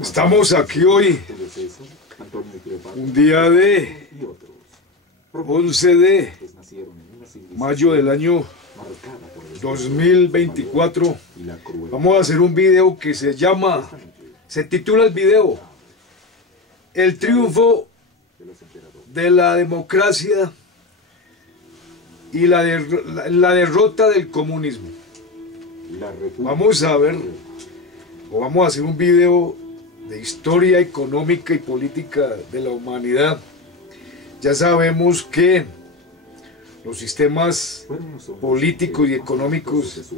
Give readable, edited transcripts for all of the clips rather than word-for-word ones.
Estamos aquí hoy, un día de 11 de mayo del año 2024. Vamos a hacer un video que se titula el video El triunfo de la democracia y la derrota del comunismo. Vamos a ver, o vamos a hacer un video de historia económica y política de la humanidad. Ya sabemos que los sistemas políticos y económicos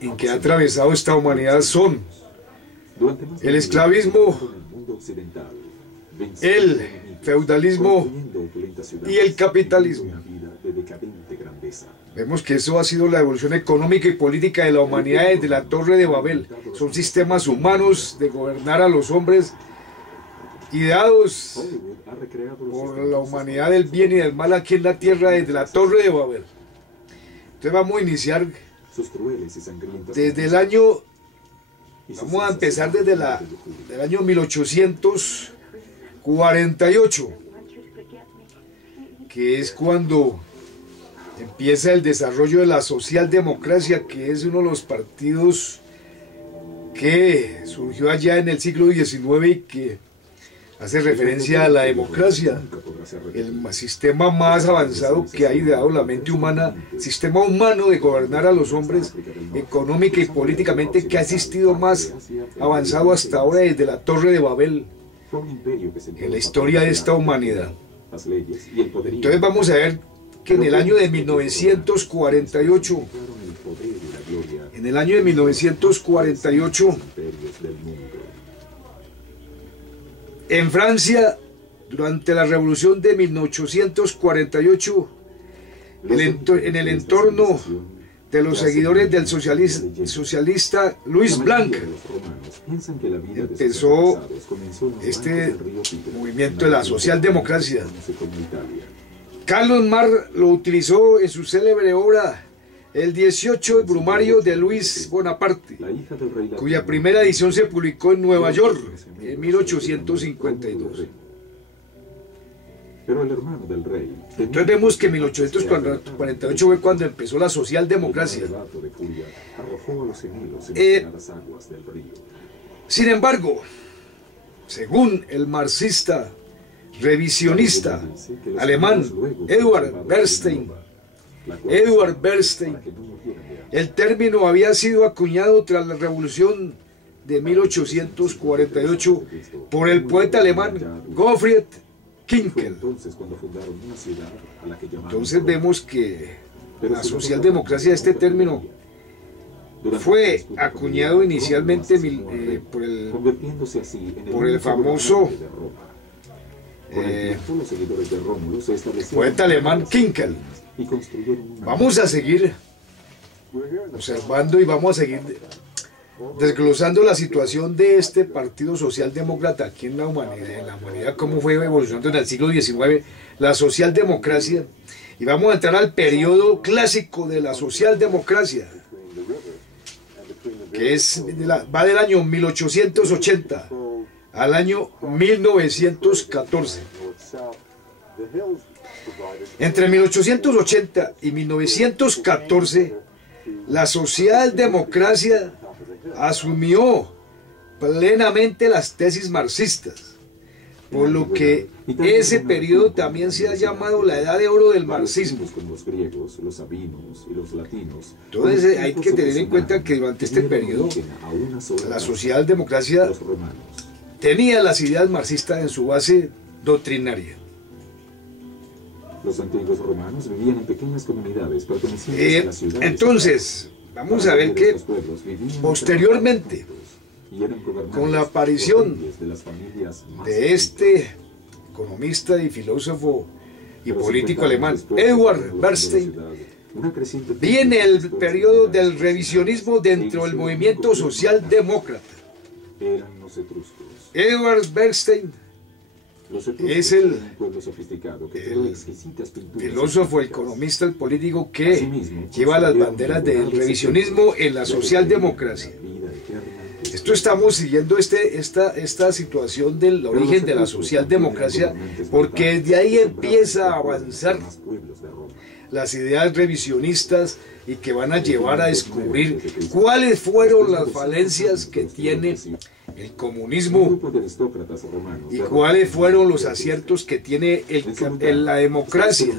en que ha atravesado esta humanidad son el esclavismo, el feudalismo y el capitalismo. Vemos que eso ha sido la evolución económica y política de la humanidad desde la Torre de Babel. Son sistemas humanos de gobernar a los hombres ideados por la humanidad del bien y del mal aquí en la tierra desde la Torre de Babel. Entonces vamos a iniciar desde el año, vamos a empezar desde el año 1848, que es cuando empieza el desarrollo de la socialdemocracia, que es uno de los partidos que surgió allá en el siglo XIX y que hace referencia a la democracia, el sistema más avanzado que ha ideado la mente humana, sistema humano de gobernar a los hombres económica y políticamente que ha existido más avanzado hasta ahora desde la Torre de Babel en la historia de esta humanidad. Entonces vamos a ver que en el año de 1948, en Francia, durante la revolución de 1848, en el entorno de los seguidores del socialista Louis Blanc, empezó este movimiento de la socialdemocracia. Carlos Marx lo utilizó en su célebre obra El 18 Brumario de Luis Bonaparte, cuya primera edición se publicó en Nueva York en 1852. Entonces vemos que en 1848 fue cuando empezó la socialdemocracia. Sin embargo, según el marxista revisionista alemán Eduard Bernstein, el término había sido acuñado tras la revolución de 1848 por el poeta alemán Gottfried Kinkel. Entonces vemos que la socialdemocracia, este término, fue acuñado inicialmente por el famoso poeta alemán Kinkel. Vamos a seguir observando y vamos a seguir desglosando la situación de este partido socialdemócrata aquí en la humanidad, cómo fue evolucionando en el siglo XIX la socialdemocracia, y vamos a entrar al periodo clásico de la socialdemocracia, que va del año 1880 al año 1914. Entre 1880 y 1914, la socialdemocracia asumió plenamente las tesis marxistas, por lo que ese periodo también se ha llamado la Edad de Oro del marxismo. Entonces hay que tener en cuenta que durante este periodo la socialdemocracia tenía las ideas marxistas en su base doctrinaria. Los antiguos romanos vivían en pequeñas comunidades pertenecientes a las ciudades. Entonces, vamos a ver que posteriormente, con la aparición de este economista y filósofo y político alemán, Eduard Bernstein, viene el periodo del revisionismo dentro del movimiento socialdemócrata. Eduard Bernstein es el filósofo, el economista, el político que lleva las banderas del revisionismo en la socialdemocracia. esto estamos siguiendo esta situación del origen de la socialdemocracia, porque de ahí empieza a avanzar las ideas revisionistas y que van a llevar a descubrir cuáles fueron las falencias que tiene el comunismo y cuáles fueron los aciertos que tiene la democracia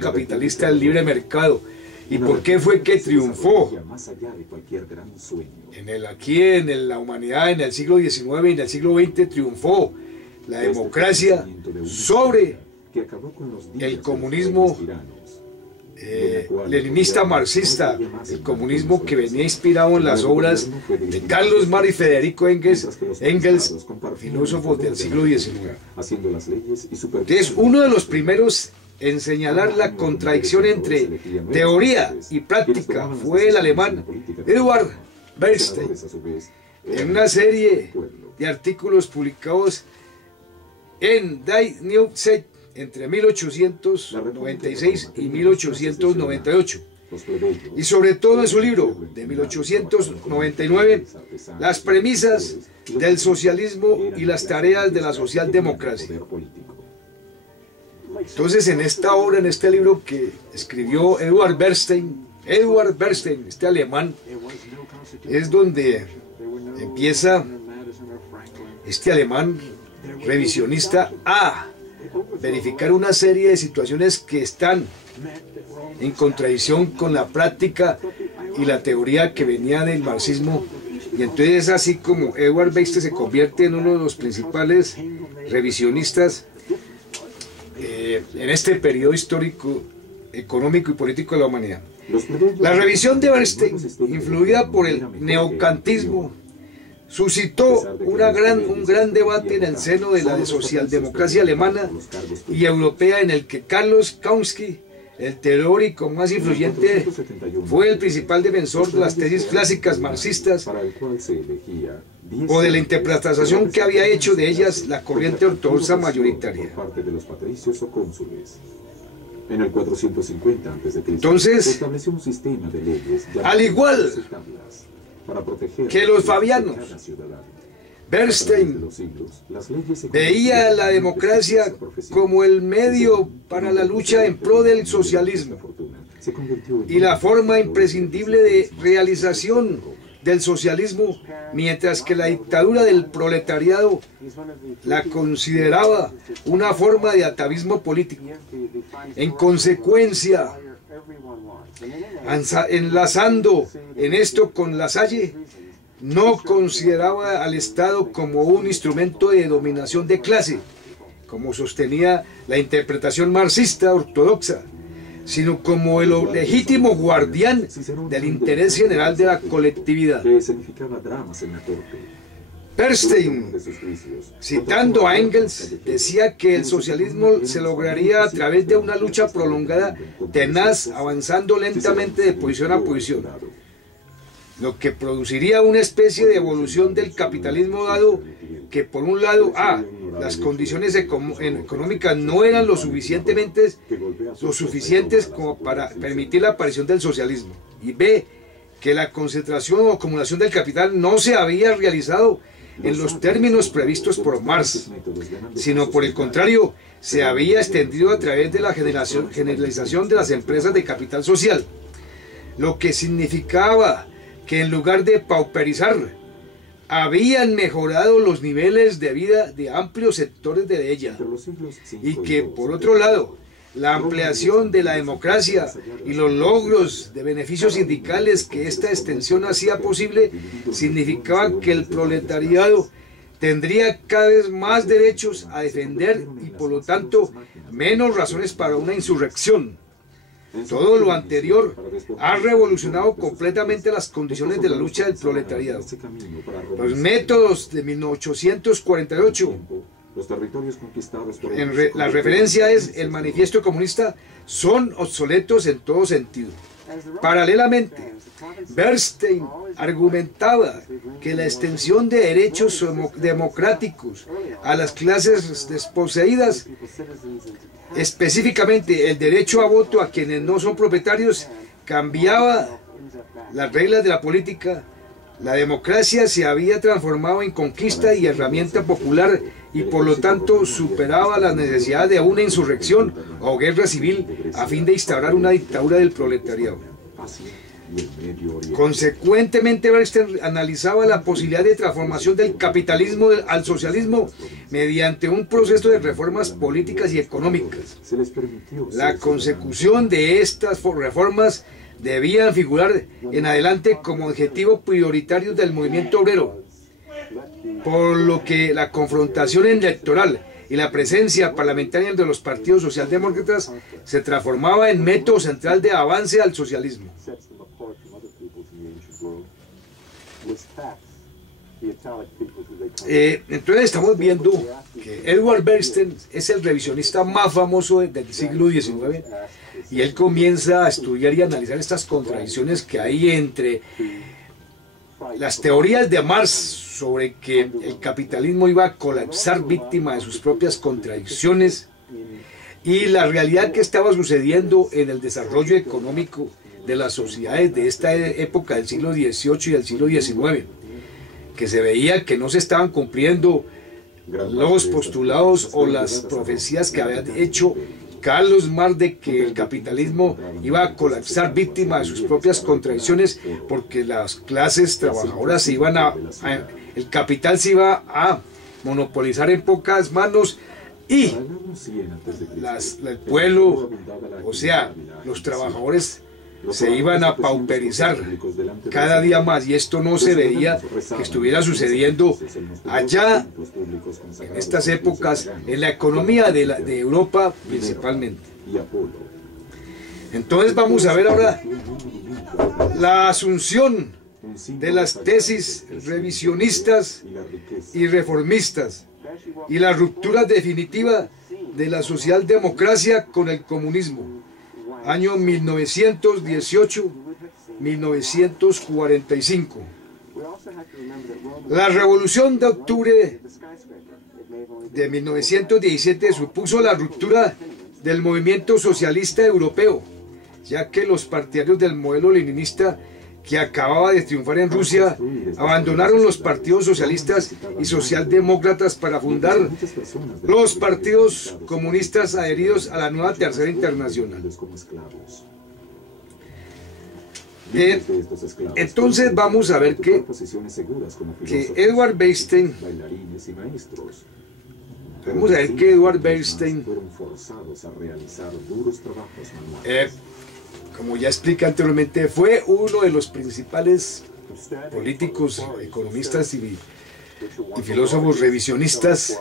capitalista del libre mercado, y por qué fue que triunfó en la humanidad en el siglo XIX y en el siglo XX. Triunfó la democracia sobre el comunismo leninista marxista, el comunismo que venía inspirado en las obras de Carlos Marx y Federico Engels, filósofos del siglo XIX. Es uno de los primeros en señalar la contradicción entre teoría y práctica fue el alemán Eduard Bernstein, en una serie de artículos publicados en Die Neue Zeit entre 1896 y 1898, y sobre todo en su libro de 1899, Las premisas del socialismo y las tareas de la socialdemocracia. Entonces, en esta obra, en este libro que escribió Eduard Bernstein, este alemán, es donde empieza este alemán revisionista a verificar una serie de situaciones que están en contradicción con la práctica y la teoría que venía del marxismo, y entonces así como Eduard Bernstein se convierte en uno de los principales revisionistas en este periodo histórico, económico y político de la humanidad. La revisión de Bernstein, influida por el neocantismo, suscitó un gran debate en el seno de la socialdemocracia alemana y europea, en el que Carlos Kautsky, el teórico más influyente, fue el principal defensor de las tesis clásicas marxistas o de la interpretación que había hecho de ellas la corriente ortodoxa mayoritaria. En el 450 a.C. Entonces, estableció un sistema de leyes al igual que los fabianos, Bernstein veía la democracia como el medio para la lucha en pro del socialismo y la forma imprescindible de realización del socialismo, mientras que la dictadura del proletariado la consideraba una forma de atavismo político. En consecuencia, enlazando en esto con Lassalle, no consideraba al Estado como un instrumento de dominación de clase, como sostenía la interpretación marxista ortodoxa, sino como el legítimo guardián del interés general de la colectividad. Bernstein, citando a Engels, decía que el socialismo se lograría a través de una lucha prolongada, tenaz, avanzando lentamente de posición a posición, lo que produciría una especie de evolución del capitalismo, dado que por un lado las condiciones económicas no eran lo suficientes como para permitir la aparición del socialismo, y b, que la concentración o acumulación del capital no se había realizado en los términos previstos por Marx, sino por el contrario, se había extendido a través de la generalización de las empresas de capital social, lo que significaba que en lugar de pauperizar, habían mejorado los niveles de vida de amplios sectores de ella, y que por otro lado, la ampliación de la democracia y los logros de beneficios sindicales que esta extensión hacía posible significaban que el proletariado tendría cada vez más derechos a defender y por lo tanto menos razones para una insurrección. Todo lo anterior ha revolucionado completamente las condiciones de la lucha del proletariado. Los métodos de 1848, la referencia es el manifiesto comunista, son obsoletos en todo sentido. Paralelamente, Bernstein argumentaba que la extensión de derechos democráticos a las clases desposeídas, específicamente el derecho a voto a quienes no son propietarios, cambiaba las reglas de la política La democracia se había transformado en conquista y herramienta popular y por lo tanto superaba la necesidad de una insurrección o guerra civil a fin de instaurar una dictadura del proletariado. Consecuentemente, Bernstein analizaba la posibilidad de transformación del capitalismo al socialismo mediante un proceso de reformas políticas y económicas. La consecución de estas reformas debían figurar en adelante como objetivo prioritario del movimiento obrero, por lo que la confrontación electoral y la presencia parlamentaria de los partidos socialdemócratas se transformaba en método central de avance al socialismo. Entonces estamos viendo que Edward Bernstein es el revisionista más famoso del siglo XIX y él comienza a estudiar y analizar estas contradicciones que hay entre las teorías de Marx sobre que el capitalismo iba a colapsar víctima de sus propias contradicciones y la realidad que estaba sucediendo en el desarrollo económico de las sociedades de esta época del siglo XVIII y del siglo XIX, que se veía que no se estaban cumpliendo los postulados o las profecías que había hecho Carlos Marx de que el capitalismo iba a colapsar víctima de sus propias contradicciones porque las clases trabajadoras se iban el capital se iba a monopolizar en pocas manos y el pueblo, o sea, los trabajadores se iban a pauperizar cada día más y esto no se veía que estuviera sucediendo allá en estas épocas en la economía de Europa principalmente. Entonces vamos a ver ahora la asunción de las tesis revisionistas y reformistas y la ruptura definitiva de la socialdemocracia con el comunismo. Año 1918-1945. La Revolución de Octubre de 1917 supuso la ruptura del movimiento socialista europeo, ya que los partidarios del modelo leninista que acababa de triunfar en Rusia abandonaron los partidos socialistas y socialdemócratas para fundar los partidos comunistas adheridos a la nueva Tercera Internacional. Entonces vamos a ver que Edward Bernstein, como ya expliqué anteriormente, fue uno de los principales políticos, economistas y filósofos revisionistas,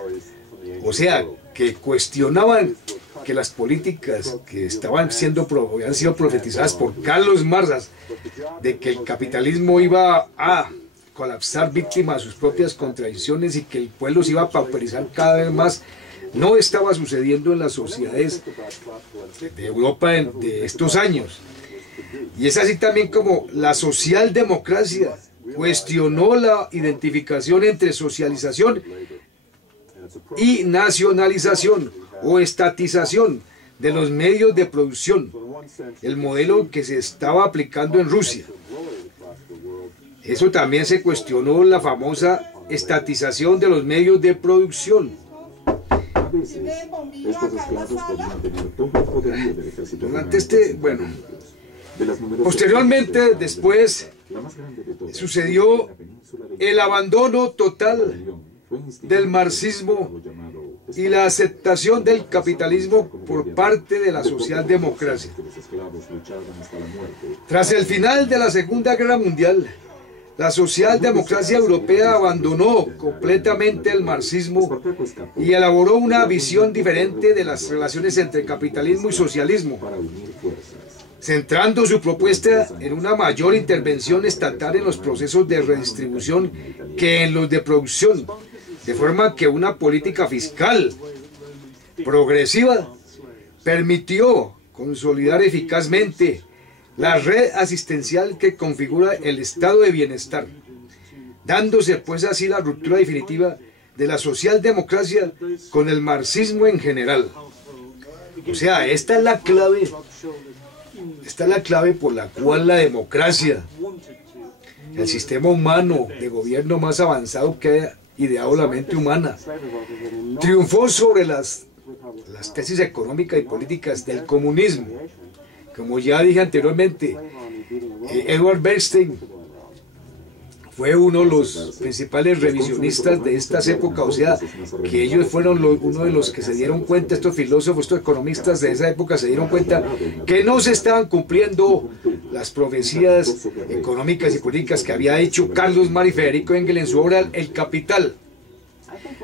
o sea, que cuestionaban que las políticas que habían sido profetizadas por Carlos Marx, de que el capitalismo iba a colapsar víctima de sus propias contradicciones y que el pueblo se iba a pauperizar cada vez más, no estaba sucediendo en las sociedades de Europa de estos años. Y es así también como la socialdemocracia cuestionó la identificación entre socialización y nacionalización o estatización de los medios de producción, el modelo que se estaba aplicando en Rusia. Eso también se cuestionó la famosa estatización de los medios de producción. Posteriormente, después, sucedió el abandono total del marxismo y la aceptación del capitalismo por parte de la socialdemocracia. Tras el final de la Segunda Guerra Mundial, la socialdemocracia europea abandonó completamente el marxismo y elaboró una visión diferente de las relaciones entre capitalismo y socialismo, centrando su propuesta en una mayor intervención estatal en los procesos de redistribución que en los de producción, de forma que una política fiscal progresiva permitió consolidar eficazmente la red asistencial que configura el estado de bienestar, dándose pues así la ruptura definitiva de la socialdemocracia con el marxismo en general. O sea, esta es la clave por la cual la democracia el sistema humano de gobierno más avanzado que ha ideado la mente humana. Triunfó sobre las tesis económicas y políticas del comunismo. Como ya dije anteriormente, Edward Bernstein fue uno de los principales revisionistas de estas épocas, o sea, que ellos fueron uno de los que se dieron cuenta, estos filósofos, estos economistas de esa época se dieron cuenta que no se estaban cumpliendo las profecías económicas y políticas que había hecho Carlos Marx y Federico Engels en su obra El Capital,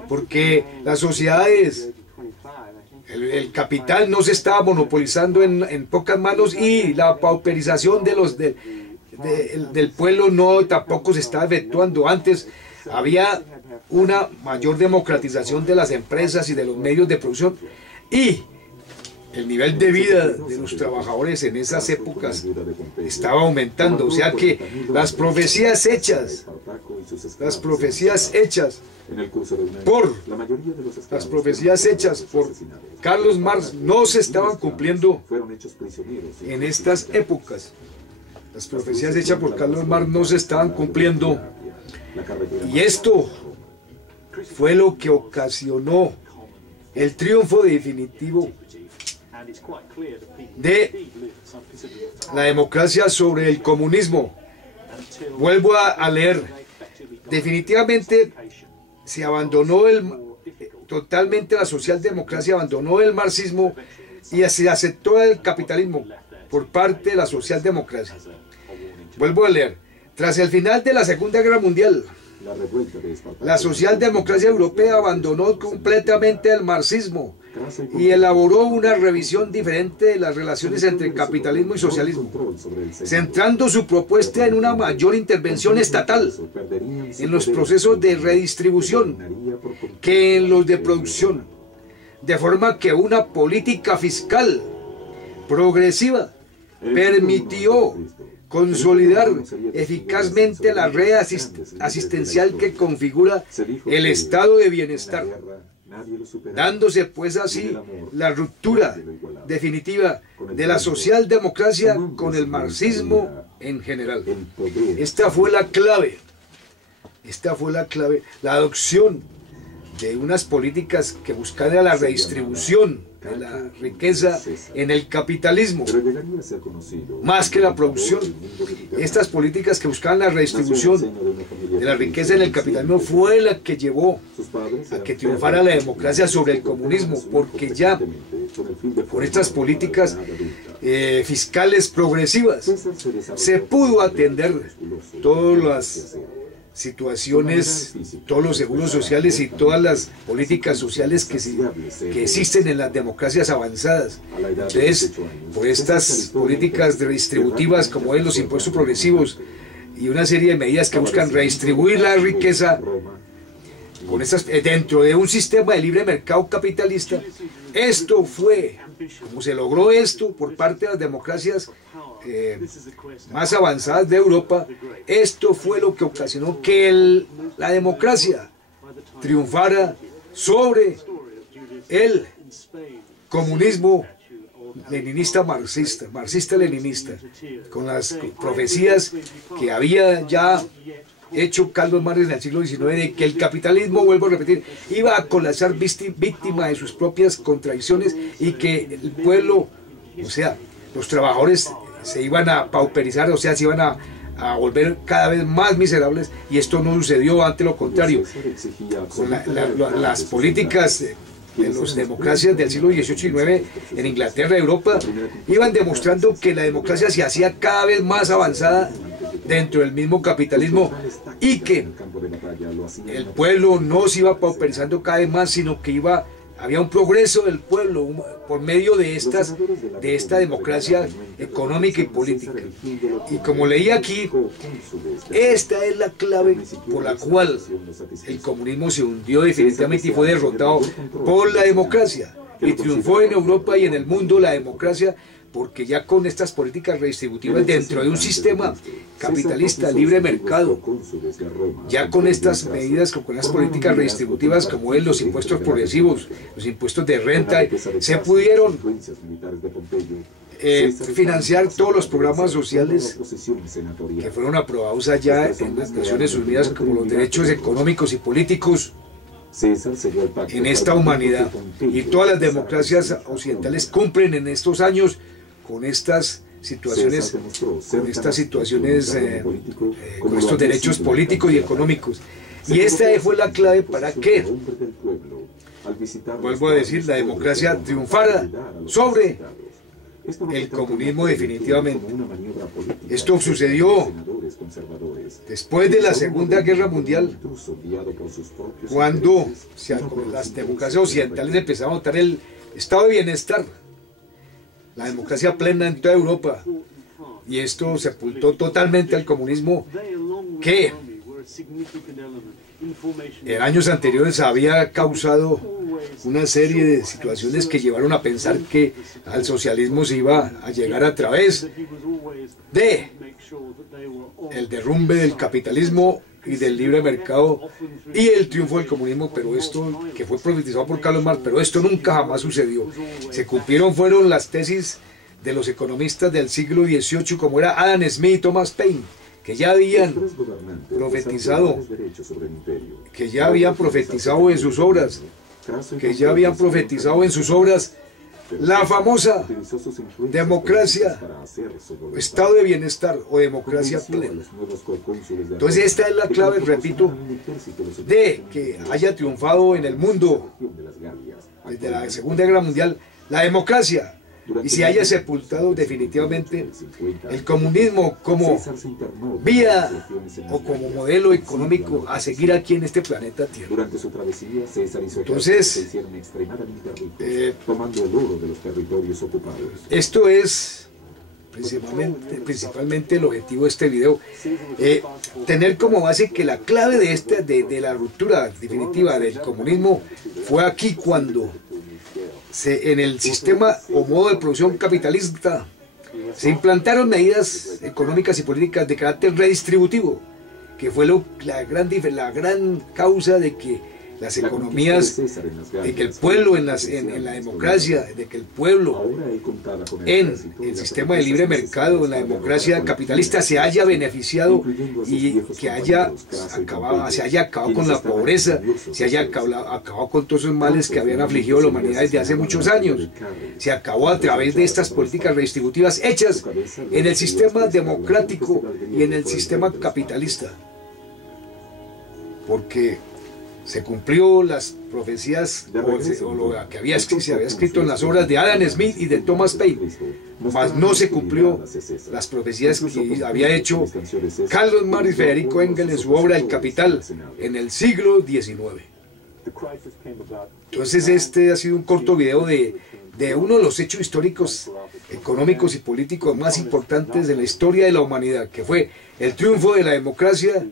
porque las sociedades, el capital no se estaba monopolizando en pocas manos y la pauperización del pueblo tampoco se estaba efectuando. Antes había una mayor democratización de las empresas y de los medios de producción, y el nivel de vida de los trabajadores en esas épocas estaba aumentando. O sea que las profecías hechas por Carlos Marx no se estaban cumpliendo en estas épocas. Las profecías hechas por Carlos Marx no se estaban cumpliendo, y esto fue lo que ocasionó el triunfo definitivo de la democracia sobre el comunismo. Vuelvo a leer. Definitivamente se abandonó totalmente la socialdemocracia, abandonó el marxismo y se aceptó el capitalismo por parte de la socialdemocracia. Vuelvo a leer. Tras el final de la Segunda Guerra Mundial, la socialdemocracia europea abandonó completamente el marxismo y elaboró una revisión diferente de las relaciones entre capitalismo y socialismo, centrando su propuesta en una mayor intervención estatal en los procesos de redistribución que en los de producción, de forma que una política fiscal progresiva permitió consolidar eficazmente la red asistencial que configura el estado de bienestar, dándose pues así la ruptura definitiva de la socialdemocracia con el marxismo en general. Esta fue la clave, la adopción de unas políticas que buscaran la redistribución de la riqueza en el capitalismo, más que la producción. Estas políticas que buscaban la redistribución de la riqueza en el capitalismo fue la que llevó a que triunfara la democracia sobre el comunismo, porque ya por estas políticas fiscales progresivas se pudo atender todas las situaciones, todos los seguros sociales y todas las políticas sociales que existen en las democracias avanzadas. Entonces, por estas políticas redistributivas como es los impuestos progresivos y una serie de medidas que buscan redistribuir la riqueza con dentro de un sistema de libre mercado capitalista, esto fue como se logró esto por parte de las democracias más avanzadas de Europa. Esto fue lo que ocasionó que la democracia triunfara sobre el comunismo leninista marxista-leninista, con las profecías que había ya hecho Carlos Marx en el siglo XIX, de que el capitalismo, vuelvo a repetir, iba a colapsar víctima de sus propias contradicciones, y que el pueblo, o sea, los trabajadores se iban a pauperizar, o sea, se iban a volver cada vez más miserables, y esto no sucedió, ante lo contrario. Con las políticas de las democracias del siglo XVIII y XIX en Inglaterra y Europa iban demostrando que la democracia se hacía cada vez más avanzada dentro del mismo capitalismo, y que el pueblo no se iba pauperizando cada vez más, sino que había un progreso del pueblo por medio de esta democracia económica y política. Y como leí aquí, esta es la clave por la cual el comunismo se hundió definitivamente y fue derrotado por la democracia, y triunfó en Europa y en el mundo la democracia, porque ya con estas políticas redistributivas dentro de un sistema capitalista libre mercado, ya con estas medidas, con las políticas redistributivas como es los impuestos progresivos, los impuestos de renta, se pudieron financiar todos los programas sociales que fueron aprobados allá en las Naciones Unidas, como los derechos económicos y políticos en esta humanidad. Y todas las democracias occidentales cumplen en estos años con estas situaciones, con estos derechos políticos y económicos. Y esta fue la clave para que, vuelvo a decir, la democracia triunfara sobre el comunismo definitivamente. Esto sucedió después de la Segunda Guerra Mundial, cuando las democracias occidentales empezaron a notar el estado de bienestar, la democracia plena en toda Europa, y esto sepultó totalmente al comunismo, que en años anteriores había causado una serie de situaciones que llevaron a pensar que al socialismo se iba a llegar a través de el derrumbe del capitalismo y del libre mercado y el triunfo del comunismo, pero esto, que fue profetizado por Carlos Marx, pero esto nunca jamás sucedió. Se cumplieron, fueron las tesis de los economistas del siglo XVIII, como era Adam Smith y Thomas Paine, que ya habían profetizado, en sus obras, la famosa democracia, estado de bienestar o democracia plena. Entonces esta es la clave, repito, de que haya triunfado en el mundo desde la Segunda Guerra Mundial la democracia, y se haya sepultado definitivamente el comunismo como vía o como modelo económico a seguir aquí en este planeta Tierra. Entonces, esto es principalmente el objetivo de este video, tener como base que la clave de la ruptura definitiva del comunismo fue aquí, cuando en el sistema o modo de producción capitalista se implantaron medidas económicas y políticas de carácter redistributivo, que fue la gran causa de que las economías, de que el pueblo en la democracia, de que el pueblo en el sistema de libre mercado, en la democracia capitalista, se haya beneficiado y que se haya acabado con la pobreza, se haya acabado con todos esos males que habían afligido a la humanidad desde hace muchos años. Se acabó a través de estas políticas redistributivas hechas en el sistema democrático y en el sistema capitalista. Porque se cumplió las profecías o lo que se había escrito en las obras de Adam Smith y de Thomas Paine, mas no se cumplió las profecías que había hecho Carlos Marx y Federico Engels en su obra El Capital en el siglo XIX. Entonces este ha sido un corto video de uno de los hechos históricos, económicos y políticos más importantes de la historia de la humanidad, que fue el triunfo de la democracia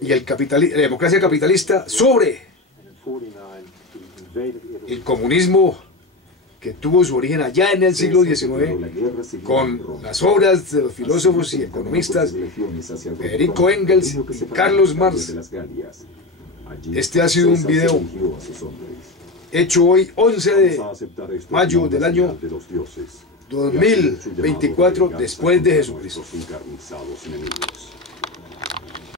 y la democracia capitalista sobre el comunismo, que tuvo su origen allá en el siglo XIX con las obras de los filósofos y economistas Federico Engels y Carlos Marx. Este ha sido un video hecho hoy 11 de mayo del año 2024 después de Jesucristo.